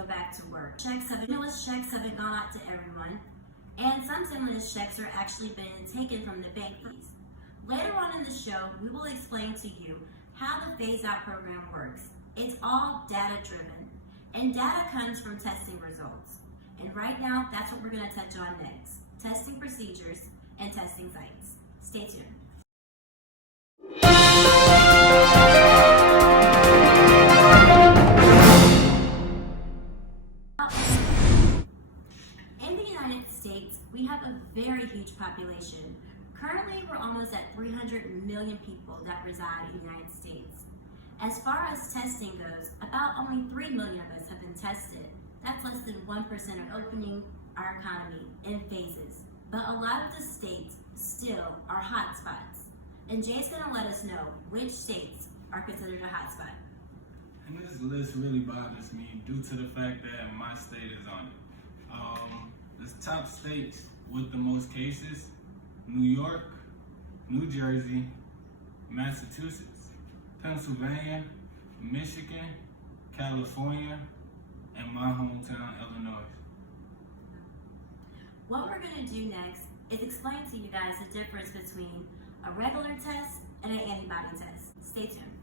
go back to work. Stimulus checks haven't gone out to everyone, and some stimulus checks are actually been taken from the bank fees. Later on in the show, we will explain to you how the phase-out program works. It's all data-driven, and data comes from testing results. And right now, that's what we're going to touch on next: testing procedures and testing sites. Stay tuned. In the United States, we have a very huge population. Currently, we're almost at 300 million people that reside in the United States. As far as testing goes, about only 3 million of us have been tested. That's less than 1% of opening our economy in phases. But a lot of the states still are hotspots. And Jay's gonna let us know which states are considered a hotspot. And this list really bothers me due to the fact that my state is on it. The top states with the most cases: New York, New Jersey, Massachusetts, Pennsylvania, Michigan, California, and my hometown, Illinois. What we're going to do next is explain to you guys the difference between a regular test and an antibody test. Stay tuned.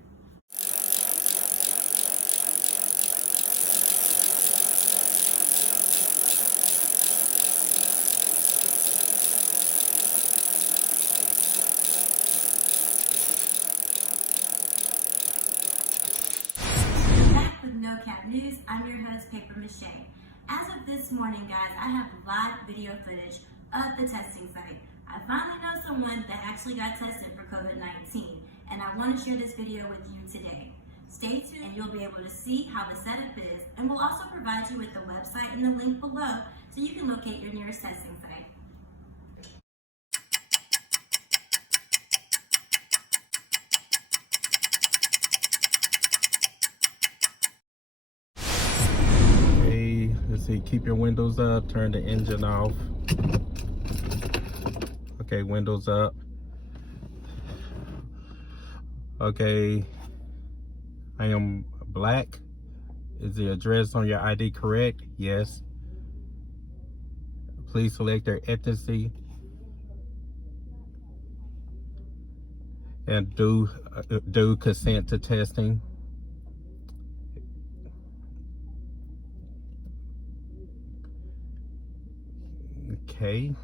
Back with Nocap News, I'm your host, Paper Mache. As of this morning, guys, I have live video footage of the testing site. I finally know someone that actually got tested for COVID-19, and I want to share this video with you today. Stay tuned and you'll be able to see how the setup is, and we'll also provide you with the website and the link below so you can locate your nearest testing site. Let's see, keep your windows up, turn the engine off. Okay, windows up. Okay, I am black. Is the address on your ID correct? Yes. Please select their ethnicity and do consent to testing. Okay.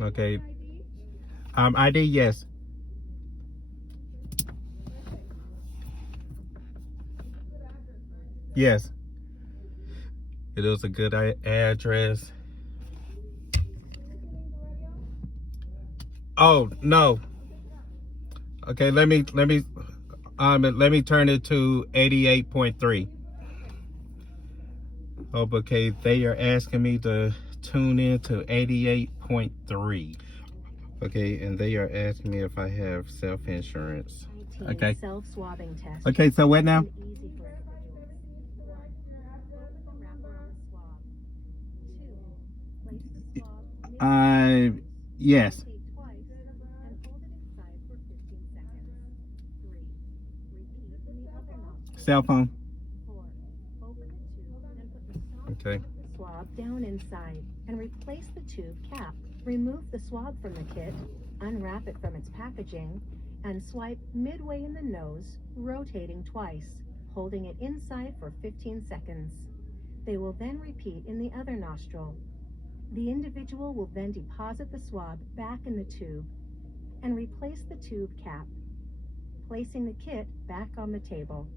Okay. ID, yes. Yes. It is a good address. Oh, no. Okay, let me turn it to 88.3. Oh, okay, they are asking me to tune in to 88.3. Okay, and they are asking me if I have self-insurance. Okay. Self-swabbing test. Okay, so what now? Yes. Cell phone. Okay. Swab down inside and replace the tube cap. Remove the swab from the kit, unwrap it from its packaging, and swipe midway in the nose, rotating twice, holding it inside for 15 seconds. They will then repeat in the other nostril. The individual will then deposit the swab back in the tube and replace the tube cap, placing the kit back on the table.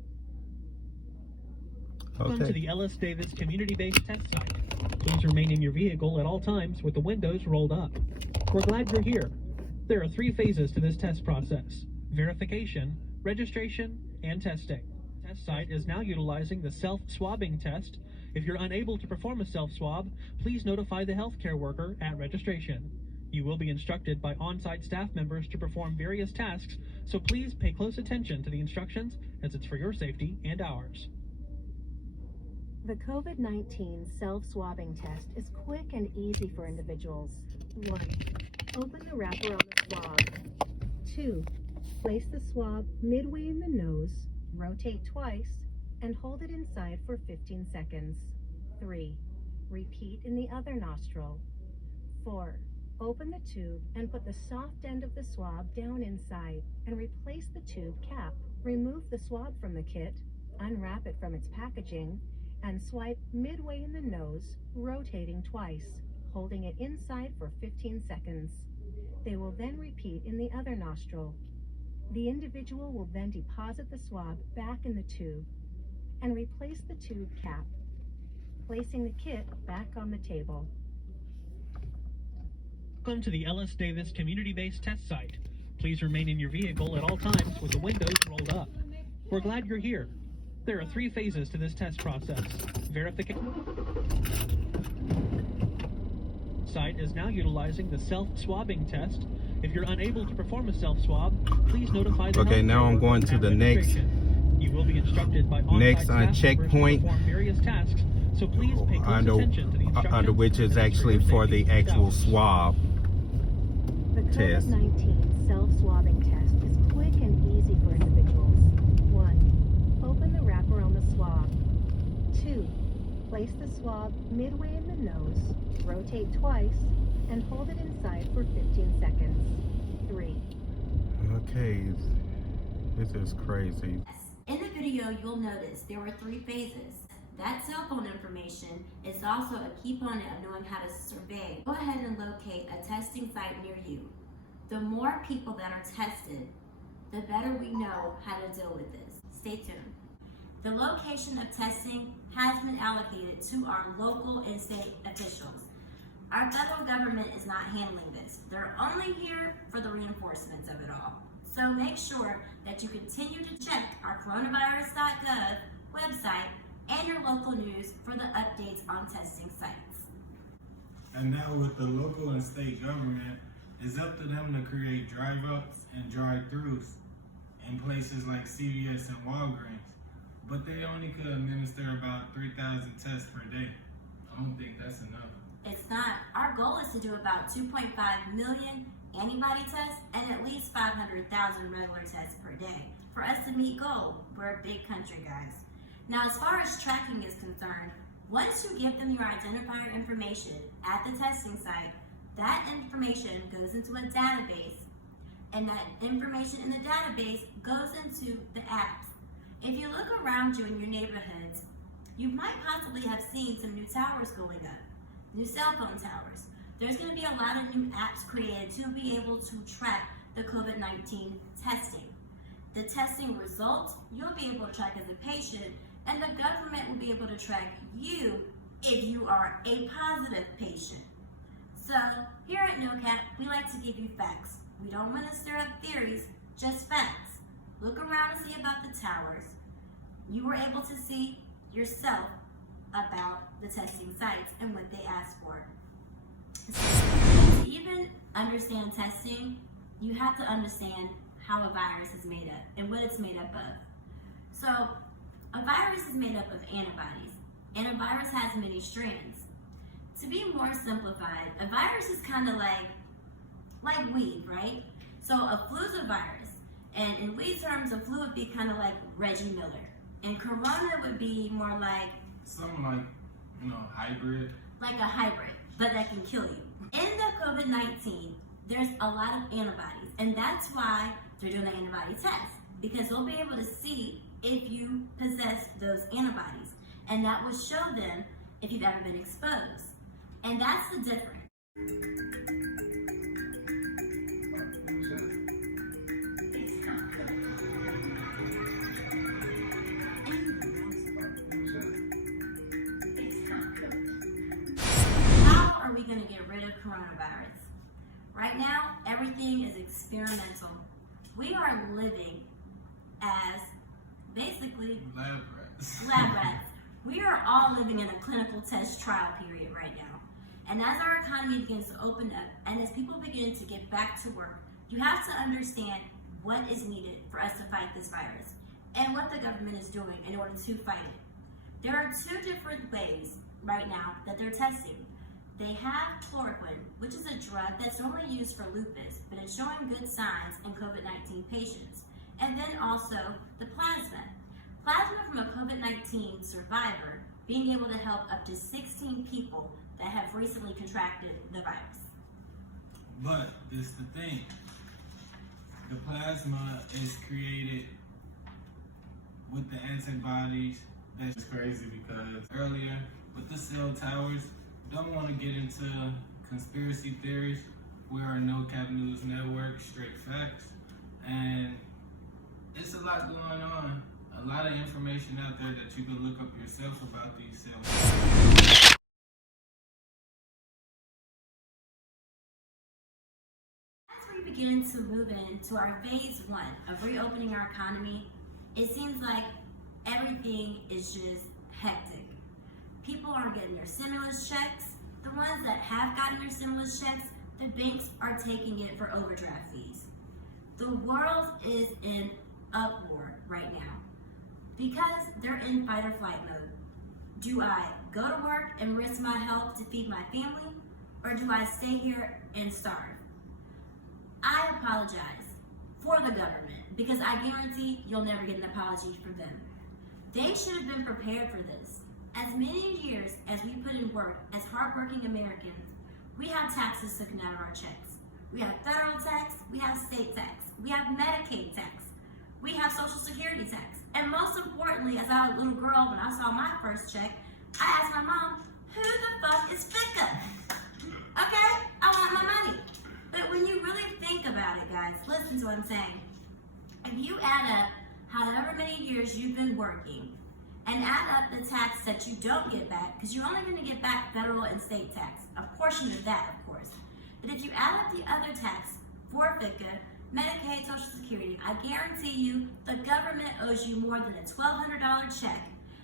Welcome to the Ellis Davis community-based test site. Please remain in your vehicle at all times with the windows rolled up. We're glad you're here. There are 3 phases to this test process: verification, registration, and testing. The test site is now utilizing the self-swabbing test. If you're unable to perform a self-swab, please notify the healthcare worker at registration. You will be instructed by on-site staff members to perform various tasks, so please pay close attention to the instructions as it's for your safety and ours. The COVID-19 self-swabbing test is quick and easy for individuals. 1. Open the wrapper on the swab. 2. Place the swab midway in the nose, Rotate twice and hold it inside for 15 seconds. 3. Repeat in the other nostril. 4. Open the tube and put the soft end of the swab down inside and replace the tube cap. Remove the swab from the kit, unwrap it from its packaging, and swipe midway in the nose, rotating twice, holding it inside for 15 seconds. They will then repeat in the other nostril. The individual will then deposit the swab back in the tube and replace the tube cap, placing the kit back on the table. Welcome to the Ellis Davis community-based test site. Please remain in your vehicle at all times with the windows rolled up. We're glad you're here. There are 3 phases to this test process. Verification. Site is now utilizing the self-swabbing test. If you're unable to perform a self-swab, please notify the Okay, now I'm going to the next You will be instructed by on-site staff checkpoint, members to perform various tasks, so please pay close attention to the instructions. under which is actually for the actual swab The test. COVID-19 self-swabbing test is quick and easy for individuals. 1. Open the wrapper on the swab. 2. Place the swab midway in the nose, rotate twice, and hold it inside for 15 seconds. 3. Okay, this is crazy. In the video, you'll notice there were 3 phases. That cell phone information is also a key component of knowing how to survey. Go ahead and locate a testing site near you. The more people that are tested, the better we know how to deal with this. Stay tuned. The location of testing has been allocated to our local and state officials. Our federal government is not handling this. They're only here for the reinforcements of it all. So make sure that you continue to check our coronavirus.gov website and your local news for the updates on testing sites. And now with the local and state government, it's up to them to create drive-ups and drive-throughs in places like CVS and Walgreens. But they only could administer about 3,000 tests per day. I don't think that's enough. It's not. Our goal is to do about 2.5 million antibody tests and at least 500,000 regular tests per day for us to meet goal. We're a big country, guys. Now, as far as tracking is concerned, once you give them your identifier information at the testing site, that information goes into a database, and that information in the database goes into the apps. If you look around you in your neighborhoods, you might possibly have seen some new towers going up, new cell phone towers. There's going to be a lot of new apps created to be able to track the COVID-19 testing. The testing results, you'll be able to track as a patient, and the government will be able to track you if you are a positive patient. So here at Nocap, we like to give you facts. We don't want to stir up theories, just facts. Look around and see about the towers. You were able to see yourself about the testing sites and what they ask for. So, to even understand testing, you have to understand how a virus is made up and what it's made up of. So, a virus is made up of antibodies, and a virus has many strands. To be more simplified, a virus is kind of like weed, right? So a flu's a virus, and in weed terms, a flu would be kind of like Reggie Miller, and corona would be more like something like, hybrid. Like a hybrid, but that can kill you. In the COVID-19, there's a lot of antibodies, and that's why they're doing the antibody test, because they'll be able to see if you possess those antibodies, and that will show them if you've ever been exposed. And that's the difference. How are we going to get rid of coronavirus? Right now, everything is experimental. We are living as basically Lab rats. Lab rats. We are all living in a clinical test trial period right now. And as our economy begins to open up, and as people begin to get back to work, you have to understand what is needed for us to fight this virus and what the government is doing in order to fight it. There are 2 different ways right now that they're testing. They have chloroquine, which is a drug that's normally used for lupus, but it's showing good signs in COVID-19 patients. And then also the plasma. Plasma from a COVID-19 survivor being able to help up to 16 people that have recently contracted the virus. But this is the thing. The plasma is created with the antibodies. That's crazy because earlier with the cell towers, don't want to get into conspiracy theories. We are Nocapnewsnetwork, straight facts. And it's a lot going on. A lot of information out there that you can look up yourself about these cells. As we begin to move into our phase 1 of reopening our economy, it seems like everything is just hectic. People aren't getting their stimulus checks. The ones that have gotten their stimulus checks, the banks are taking it for overdraft fees. The world is in uproar right now because they're in fight or flight mode. Do I go to work and risk my health to feed my family, or do I stay here and starve? I apologize for the government because I guarantee you'll never get an apology from them. They should have been prepared for this. As many years as we put in work as hardworking Americans, we have taxes taken out of our checks. We have federal tax, we have state tax, we have Medicaid tax, we have Social Security tax. And most importantly, as I was a little girl, when I saw my first check, I asked my mom, who the fuck is FICA? Okay, I want my money. But when you really think about it, guys, listen to what I'm saying. If you add up however many years you've been working and add up the tax that you don't get back, because you're only going to get back federal and state tax, a portion of that, of course. But if you add up the other tax for FICA, Medicaid, Social Security, I guarantee you the government owes you more than a $1,200 check.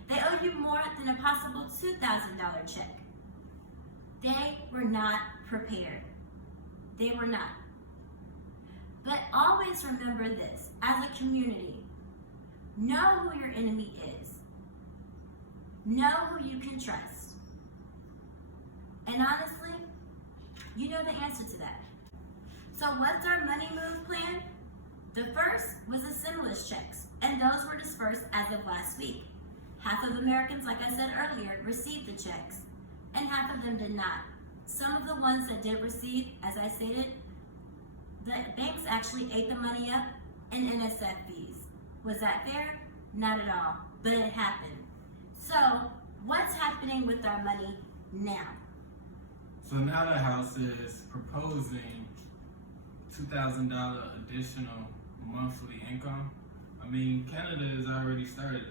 They owe you more than a possible $2,000 check. They were not prepared. They were not. But always remember this, as a community, know who your enemy is. Know who you can trust. And honestly, you know the answer to that. So what's our money move plan? The first was the stimulus checks, and those were dispersed as of last week. Half of Americans, like I said earlier, received the checks, and half of them did not. Some of the ones that did receive, as I stated, the banks actually ate the money up in NSF fees. Was that fair? Not at all, but it happened. So, what's happening with our money now? So now the House is proposing $2,000 additional monthly income. I mean, Canada has already started it.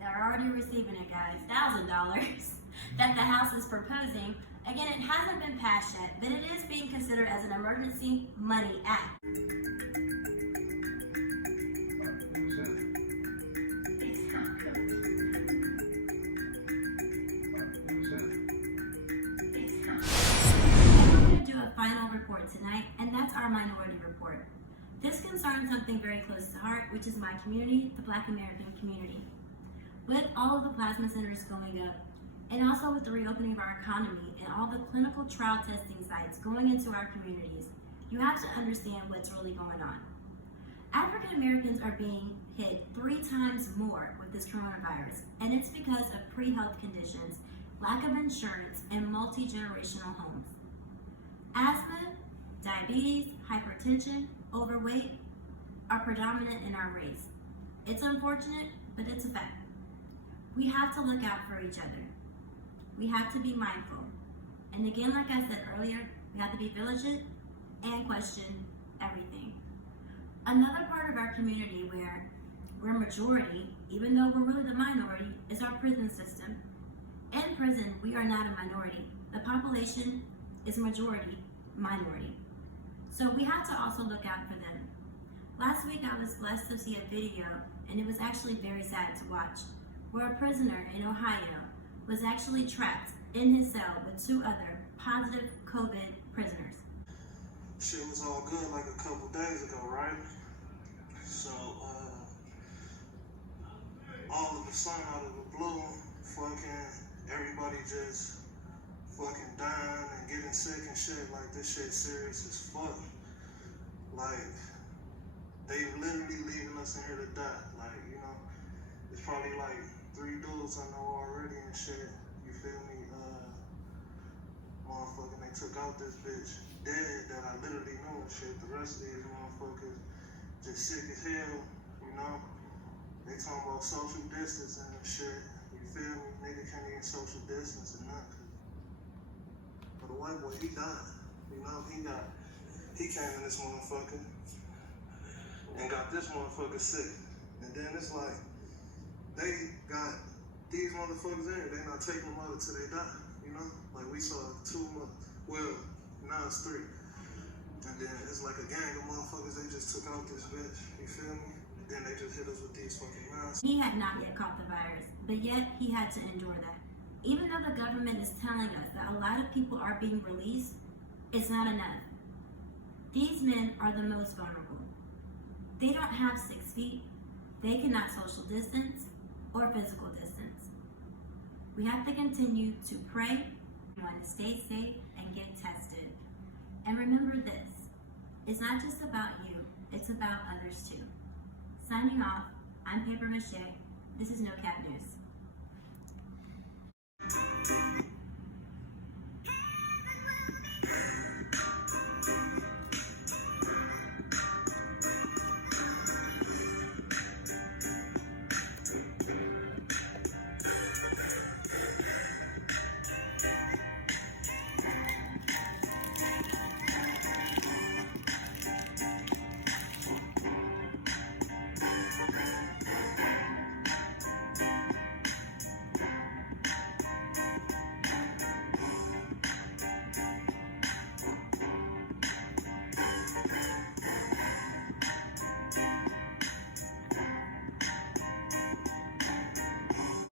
They're already receiving it, guys. $1,000 that the House is proposing. Again, it hasn't been passed yet, but it is being considered as an emergency money act. We're going to do a final report tonight, and that's our minority report. This concerns something very close to heart, which is my community, the Black American community. With all of the plasma centers going up, and also with the reopening of our economy and all the clinical trial testing sites going into our communities, you have to understand what's really going on. African Americans are being hit 3 times more with this coronavirus, and it's because of pre-health conditions, lack of insurance, and multi-generational homes. Asthma, diabetes, hypertension, overweight are predominant in our race. It's unfortunate, but it's a fact. We have to look out for each other. We have to be mindful. And again, like I said earlier, we have to be vigilant and question everything. Another part of our community where we're majority, even though we're really the minority, is our prison system. In prison, we are not a minority. The population is majority, minority. So we have to also look out for them. Last week, I was blessed to see a video, and it was actually very sad to watch, where a prisoner in Ohio was actually trapped in his cell with 2 other positive COVID prisoners. Shit was all good like a couple days ago, right? So, all of a sudden, out of the blue, everybody just dying and getting sick and shit. Like, this shit serious as fuck. Like, they literally leaving us in here to die. Like, it's probably like 3 dudes I know already and shit. You feel me? Motherfucking, they took out this bitch dead that I literally knew and shit. The rest of these motherfuckers just sick as hell, you know? They talking about social distancing and shit. You feel me? Nigga can't even social distance or nothing. But the white boy, he died. You know, he came in this motherfucker and got this motherfucker sick. And then it's like, they got these motherfuckers in here, they not taking them out until they die, you know? Like we saw 2 months, well, now it's 3. And then it's like a gang of motherfuckers, they just took out this bitch, you feel me? And then they just hit us with these fucking masks. He had not yet caught the virus, but yet he had to endure that. Even though the government is telling us that a lot of people are being released, it's not enough. These men are the most vulnerable. They don't have 6 feet, they cannot social distance or physical distance. We have to continue to pray, we want to stay safe and get tested. And remember this, it's not just about you, it's about others too. Signing off, I'm Paper Mache, this is Nocap News.